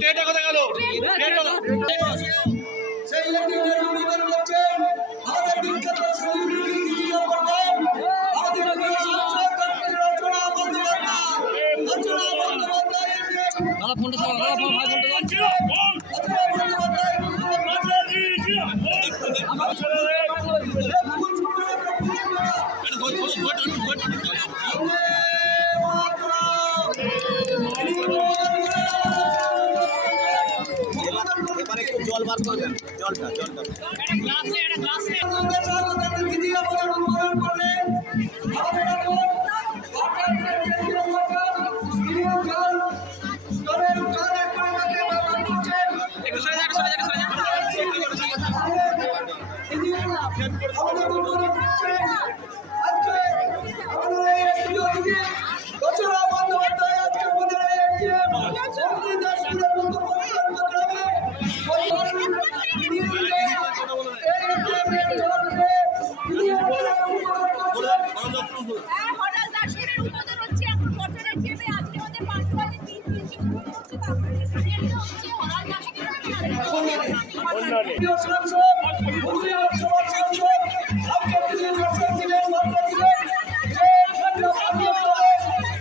ট্রেনটা কোথায় গেল? সেই লেডিনের অভিমান করছেন আমাদের বিখ্যাত সেলিব্রিটি দিদিরা বলবেন আমাদের প্রিয় সাংসদ ডক্টর রচনা বন্দ্যোপাধ্যায়। রচনা বন্দ্যোপাধ্যায় দাদা ফোনটা চালাও, দাদা ফোন ভাই ফোনটা রচনা বন্দ্যোপাধ্যায় এবারে একটু জল বার করবেন, জলটা দিদিরা বলেন উদ্বোধন করলেন আমাদের এখন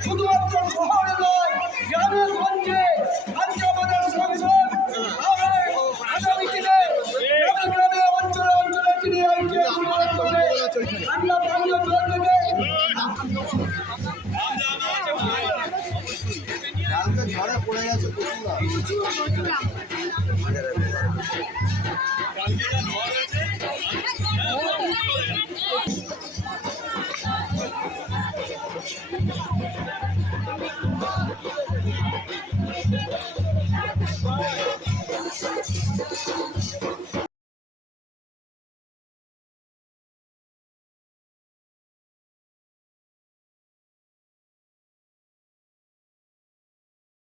শুধুমাত্র শহরে নয় গ্রামে গঞ্জে আজকে আমাদের সংসদ আগামী দিনে গ্রামে গ্রামে অঞ্চলে অঞ্চলে তিনি আমরা পানীয় জল থেকে ঝড়ে পড়ে গেছে Thank you.